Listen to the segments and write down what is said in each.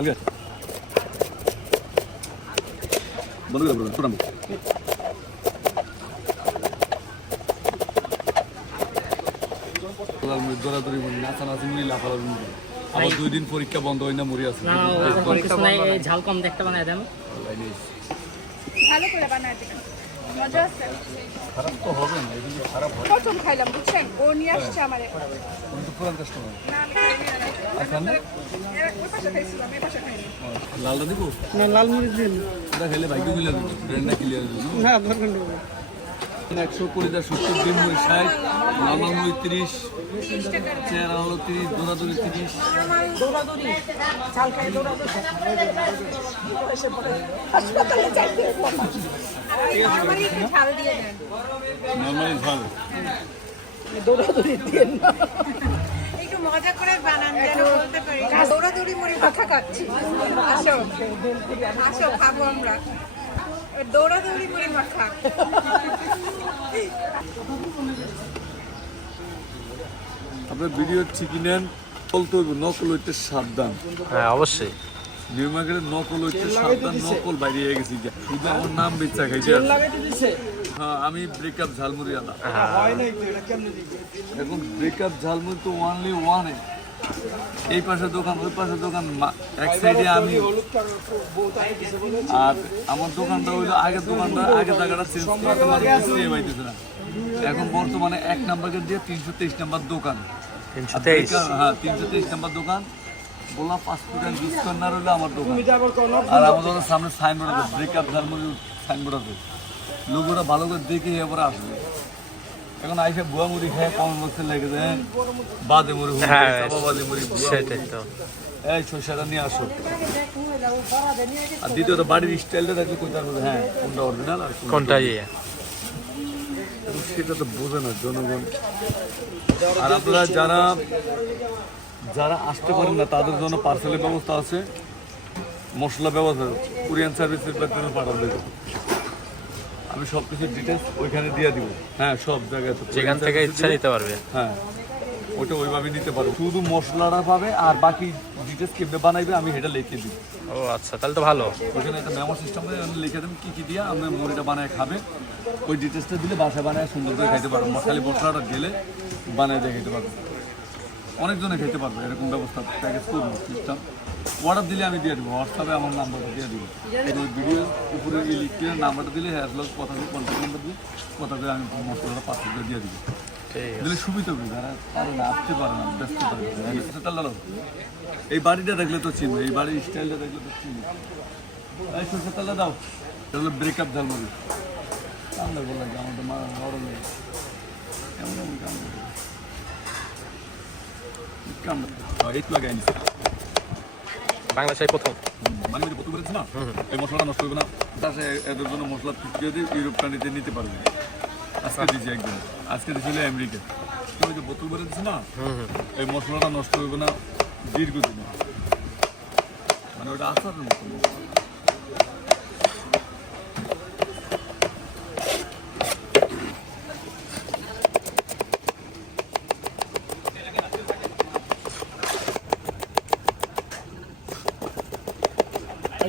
ওকে। বন্ধ করে বলুন ছোটাম দৌড়াদৌড়ি মুড়ি নাচানাচি মুড়ি লাফালাফি মুড়ি। আবার দুই দিন পরীক্ষা বন্ধ হয় না মুড়ি আছে ঝাল কম দেখতে বানায় দেন। ভালো করে বানায় মজা আছে? খারাপ তো হবে না এগুলো খারাপ প্রথম খাইলাম বুঝছেন? ও নিয়ে আসছে আমার। কিন্তু পুরান কাস্টমার না আমি খাইনি। আচ্ছা না এর ওই পাশে খাইছিলাম এই পাশে খাইনি। লালটা দিব? না লাল মরিচ দিন। এটা খেলে বাইকে মিলে দেবো ব্র্যান্ডটা ক্লিয়ার দেবো না দরকার নেই। একশো কুড়িটা সত্তর ডিম মুড়ি ষাট নর্মাল মুড়ি তিরিশ হলো তিরিশ দৌড়াদৌড়ি তিরিশ। নরমালি ঝাল দিয়ে দেন একটু মজা করে বানান দৌড়াদৌড়ি মুড়ি মাথা খাচ্ছি আসো আসো খাব আমরা দৌড়াদৌড়ি মুড়ি মাখা আপনার ভিডিও ঠিকই নেন চলতে হইব নকল হইতে সাবধান। হ্যাঁ অবশ্যই। নিউ মার্কেটে নকল হইতে সাবধান নকল বাইরে গেছি যা। শুধু আমার নাম বেচা খাইছে। আর। লাগাইতে দিছে। হ্যাঁ আমি ব্রেকআপ ঝালমুড়ি আনা হয় এখন ব্রেকআপ ঝালমুড়ি তো ওয়ানলি ওয়ানে এই পাশে দোকান ওই পাশে দোকান এক সাইডে আমি আর আমার দোকানটা হইল আগের দোকানটা আগের জায়গাটা চেঞ্জ করাতে পাইতেছে না। এখন বর্তমানে এক নাম্বারকে দিয়ে তিনশো তেইশ নাম্বার দোকান। হ্যাঁ তিনশো তেইশ নাম্বার দোকান। বললাম পাঁচ ফুটের বিশ কর্নার হইল আমার দোকান। আর আমাদের সামনে সাইনবোর্ড আছে ব্রেকআপ ঝালমুড়ি সাইনবোর্ড আছে। লোকরা ভালো করে দেখে এবারে আসবে। এখন আইসে বুয়া মুড়ি খেয়ে কমন বক্সে লেগে যায় বাদে মুড়ি হ্যাঁ। বাদে মুড়ি বুয়া সেটাই তো। এই সরষেটা নিয়ে আসো। আর দ্বিতীয়ত বাড়ির স্টাইলটা দেখলে কোনটা বলবে হ্যাঁ কোনটা অরিজিনাল আর কোনটা কোনটা ইয়ে? সেটা তো বোঝে না জনগণ। আর আপনারা যারা যারা আসতে পারেন না তাদের জন্য পার্সেলের ব্যবস্থা আছে। মশলা ব্যবস্থা কোরিয়ান সার্ভিসের মাধ্যমে পাঠান দেবো। আমি সব কিছু ডিটেলস ওইখানে দিয়ে দিব। হ্যাঁ সব জায়গায় তো যেখান থেকে ইচ্ছা নিতে পারবে। হ্যাঁ ওটা ওইভাবে নিতে পারো। শুধু মশলাটা পাবে আর বাকি ডিটেলস কেমনে বানাইবে আমি সেটা লিখে দিই। ও আচ্ছা তাহলে তো ভালো। ওখানে একটা মেমো সিস্টেম লিখে দেবেন কী কী দিয়ে আমরা মুড়িটা বানায় খাবে। ওই ডিটেলসটা দিলে বাসায় বানায় সুন্দর করে খাইতে পারব খালি মশলাটা দিলে বানায় দিয়ে খেতে পারব অনেকজনে খেতে পারবে এরকম ব্যবস্থা প্যাকেজ করব সিস্টেম অর্ডার দিলে আমি দিয়ে দেবো হোয়াটসঅ্যাপে আমার নাম্বারটা দিয়ে দিব। ভিডিও উপরে লিখে নাম্বারটা দিলে হ্যাঁ লোক কথা কন্ট্যাক্ট নাম্বার দিয়ে কথা দিয়ে আমি মশলাটা পার্সেল করে দিয়ে দিব। দিলে সুবিধা হবে যারা পারে না আসতে পারে না ব্যস্ত পারে না। এই বাড়িটা দেখলে তো চিনবে এই বাড়ির স্টাইলটা দেখলে তো চিনবে এই সরষের তেলটা দাও এটা হলো ব্রেকআপ ঝালমুড়ি। কামড়ে বলে লাগে আমাদের মা নেই কামড়ে একটু নিছি বাংলাদেশে প্রথম মানে যে বতু করেছে না? এই মশলাটা নষ্ট হবে না। তাতে এদের জন্য মশলা ফিটিয়ে দিয়ে ইউরোপ কান্ট্রিতে নিতে পারবে। আজকে দিয়েছি একদিন আজকে দিয়েছিল আমেরিকা। ওই যে বোতল করে দিচ্ছে না এই মশলাটা নষ্ট হবে না দীর্ঘদিন। মানে ওটা আসার মতো।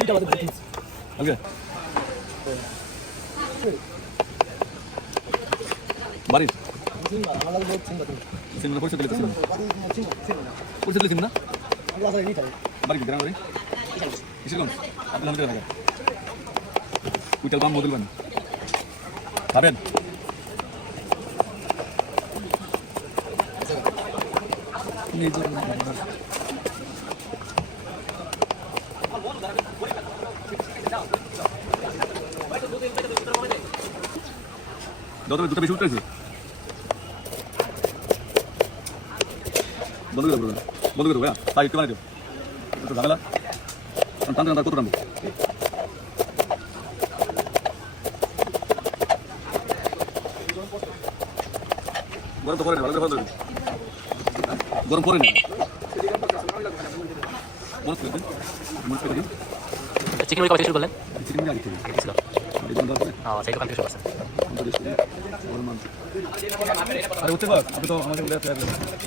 진짜 맞아 맞아 오케이 말이 친구 안 하려고 친구 친구 벌써 들렸어 친구 벌써 들렸나? 올라서 여기 잘 말이 그랑 그래 이실건 앞에 남자 나가 우tel 밤 모델 반 가벤 이제 খাবেন দাদা দুটো বেশি উঠতেছে বন্ধ করে দেবো বন্ধ করে দেবো হ্যাঁ তাই একটু বানাই দেবো একটু ঝামেলা টানতে টানতে কত টানবো গরম তো করে না ভালো করে ভালো করে। গরম করে না মনে করে দিন মনে করে দিন চিকেন মুড়ি কবে থেকে শুরু করলেন চিকেন আগে থেকে ছিল এই দোকান ও সেই দোকান থেকে শুরু করছেন আরে উঠতে পার আপনি তো আমাদের বলে আসলে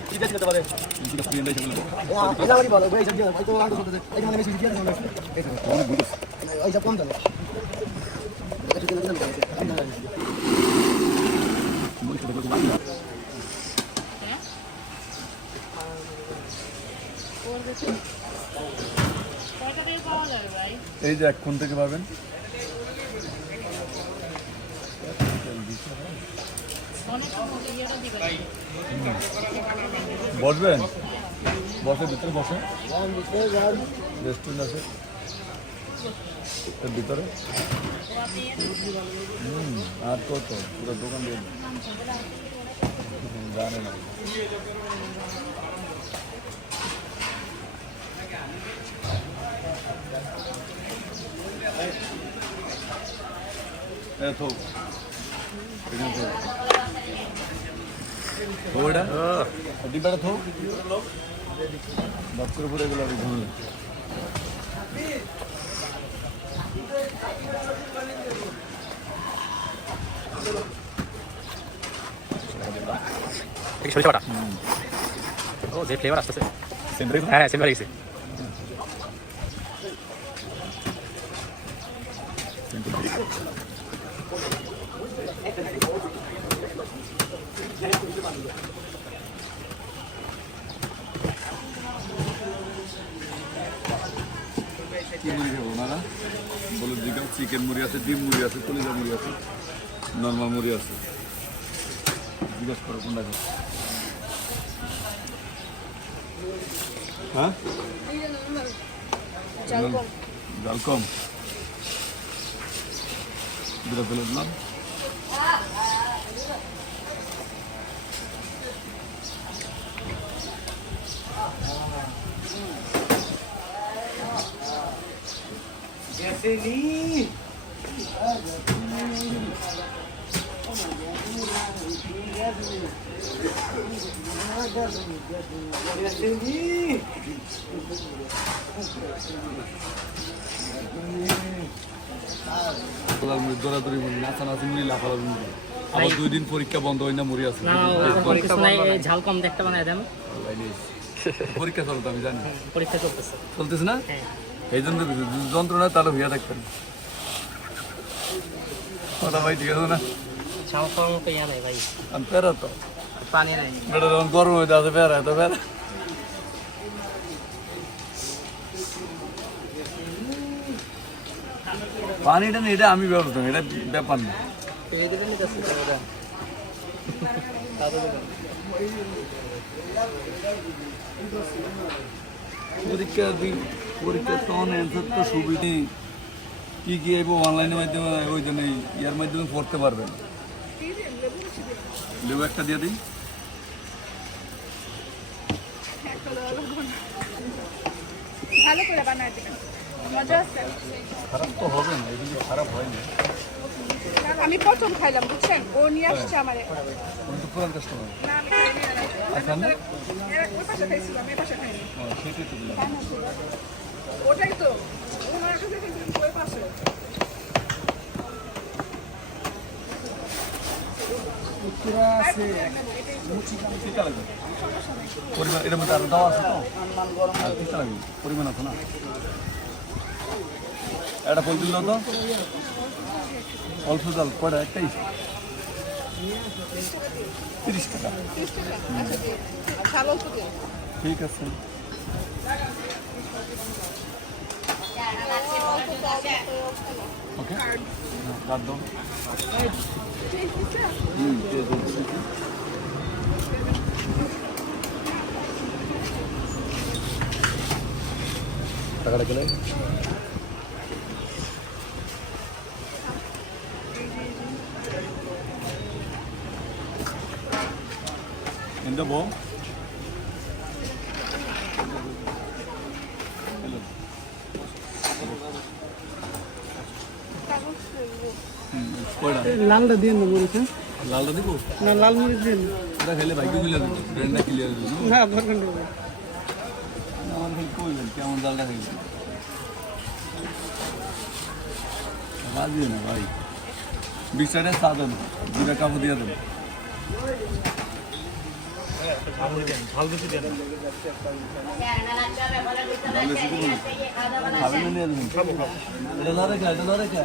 কি দেখতে যেতে পারে? কিন্তু তো ফ্রেন্ড এসে বলে অনেক বুঝেছ এই যে এখন থেকে পাবেন। বসবেন? বসে ভিতরে বসে। রেস্টুরেন্ট আছে। ভিতরে? হুম, আর কত? পুরো দোকান দিয়ে জানে না। এ তো এখানে তো। ওটা ডিব্বাটা থো বাস করে পরে এগুলো আর ঘুমলে সরিষা বাটা ও যে ফ্লেভার আসতেছে। হ্যাঁ সেম গেছে কি মুড়ি খাব ওনারা বলে চিকেন মুড়ি আছে ডিম মুড়ি আছে কলিজা মুড়ি আছে নর্মাল মুড়ি আছে। জিজ্ঞেস করো কোনটা হ্যাঁ? জাল কম। দুটা প্লেট নাম লাফালার মুড়ি দৌড়াদৌড়ি নাচানাচি আবার দুই দিন পরীক্ষা বন্ধ হয় না মুড়ি আছে। ঝাল কম দেখতে বানাই দেন। পরীক্ষা চলতো আমি জানি। পরীক্ষা চলতেছে। চলতেছে না? হ্যাঁ। এই জন্য যন্ত্রণা তাহলে হইয়া থাকতেন। কথা ভাই ঠিক আছে না? পেরা তো। বেটা যখন গরম হইতে আছে পেরা পেরা। পানিটা না এটা আমি ব্যবস্থা এটা ব্যাপার না। পরীক্ষা পরীক্ষা তখন অ্যান্সার তো সুবিধে। কি কি এবো অনলাইনের মাধ্যমে ওই জন্য ইয়ার মাধ্যমে পড়তে পারবেন। লেবু একটা দিয়ে দিই। ভালো করে বানায় দেবেন। মজা আছে। খারাপ তো হবে না খারাপ হয়নি আমি প্রথম খাইলাম বুঝছেন? ও নিয়ে আসছে আমার। আমি পুরান কাস্টমার না আমি খাইনি। আচ্ছা না এর পাশে খাইছিলাম এই পাশে খাইনি। সেটাই তো ওটাই তো। ওনার কাছে খাইছিলাম ওই পাশে টিকা লাগবে। পরিমাণ এটার মধ্যে আরও দাওয়া আছে তো। আর লাগবে। পরিমাণ আছে না? একটা ফুল দিল তো? অল্প জল। একটাই তিরিশ টাকা। দিন ঠিক আছে। Okay. Card down. Hmm. തകടക്കൽ എന്താ പോകും লালটা দিয়ে নেব বলেছে লালটা দিব না লাল মরিচ দিয়ে এটা খেলে ভাগ্য ক্লিয়ার ব্র্যান্ডটা ক্লিয়ার না দরকার নেই আমার খালি কইবেন কেমন জালটা খাইবেন রাজি না ভাই বিশ টাকা চা দেন দুটা কাপড় দিয়ে দেন খাবে না নিয়ে যাবেন এটা না রেখে এটা না রেখে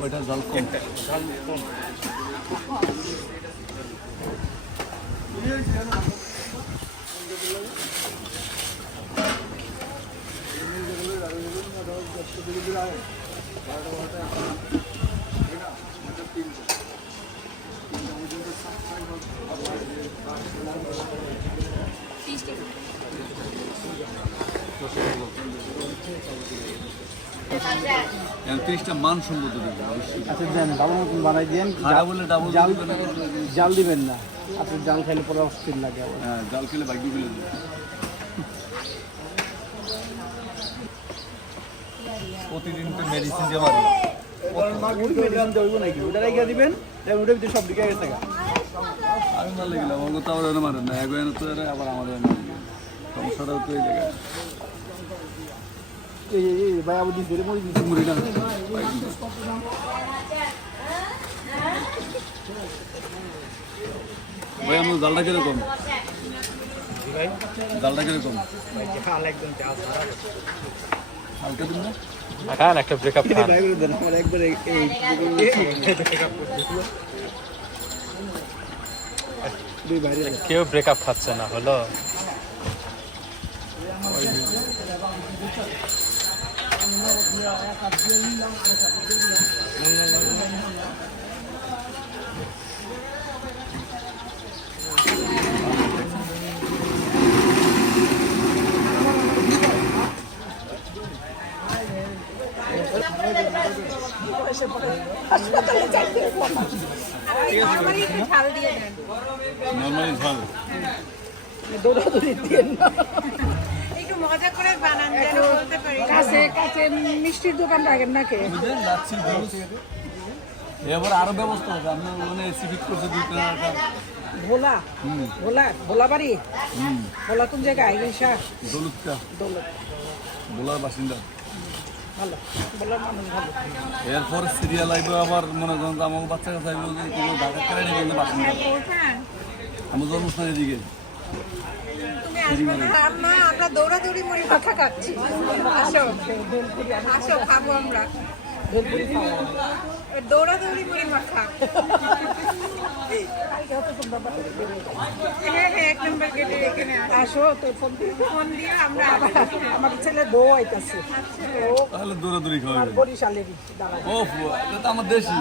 ওইটা জল কম। তিরিশটা মান আচ্ছা দেন ডাবল মতন বানাই দেন। খারাপ হলে ডাবল জাল জাল দিবেন না। আপনি জাল খাইলে পরে অস্থির লাগে হ্যাঁ জাল খেলে ভাগ্য খেলে দেবে প্রতিদিন তো মেডিসিন মারে নাকি? ওটা রেখে দিবেন? ওটার ভিতরে সব দিকে গেছে আমি ওগুলো তো আবার মারেন না। এক তো আবার আমাদের এনে তো এই জায়গায়। ভাই আবু দিস মরি দিস মুড়ি না ভাই আমার জালটা কীরকম? জালটা কীরকম? হালকা দিন না? খান একটা ব্রেকআপ খান। ভাই করে দেন আমার একবার এই এই- দুই বাইরে কেউ ব্রেকআপ খাচ্ছে না হলো? দিয়ে দেন নর্মালি ঝাল দৌড়াদৌড়ি দিয়ে না মিষ্টির দোকান রাখেন না কে বুঝলেন যাচ্ছি ঘুষ। এবার আরও ব্যবস্থা আছে আপনার মানে সিভিক করছে দুই টাকা। ভোলা? ভোলা? ভোলা বাড়ি ভোলা কোন জায়গায় হিংসা দৌলতটা। দৌলত। বোলার বাসিন্দা। ভালো। ভোলার মানুষ ভালো। এরপর সিরিয়াল আইবে আবার মনে করেন আমার বাচ্চা কাছে আইবে ঢাকা কেরানি বাসিন্দা। ওঠান আমার জন্মস্থানের দিকে তুমি আসবে না। আর আমরা দৌড়াদৌড়ি মুড়ি মাখা খাচ্ছি। আসো আসো খাব আমরা। দৌড়াদৌড়ি মুড়ি হ্যাঁ হ্যাঁ আসো তো ফোন দিয়ে। আমরা আবার আমার ছেলে আইতাছে তাহলে দৌড়াদৌড়ি বরিশালের ও আমার দেশি।